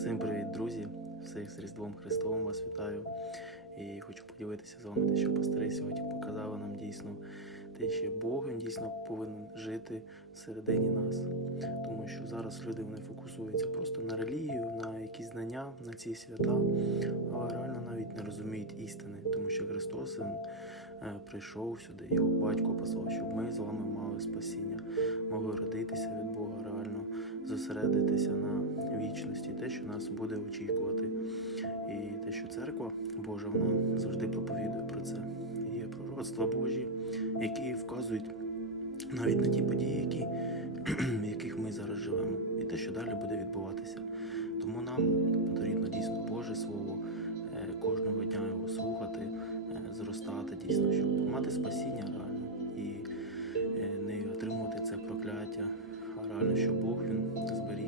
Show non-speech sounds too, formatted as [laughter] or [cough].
Всім привіт, друзі! Всіх з Різдвом Христовим вас вітаю. І хочу поділитися з вами те, що пастори сьогодні показали нам дійсно те, що Бог він дійсно повинен жити всередині нас. Тому що зараз люди вони фокусуються просто на релігію, на якісь знання, на ці свята, але реально навіть не розуміють істини, тому що Христос він, е, прийшов сюди, його батько послав, щоб ми з вами мали спасіння, могли родитися від Бога, реально зосередитися на вічності, що нас буде очікувати. І те, що церква Божа, вона завжди проповідує про це. Є пророцтва Божі, які вказують навіть на ті події, які, [clears throat] в яких ми зараз живемо, і те, що далі буде відбуватися. Тому нам потрібно дійсно Боже Слово е, кожного дня його слухати, е, зростати дійсно, щоб мати спасіння реально і е, не отримувати це прокляття, а реально, що Бог він зберігає.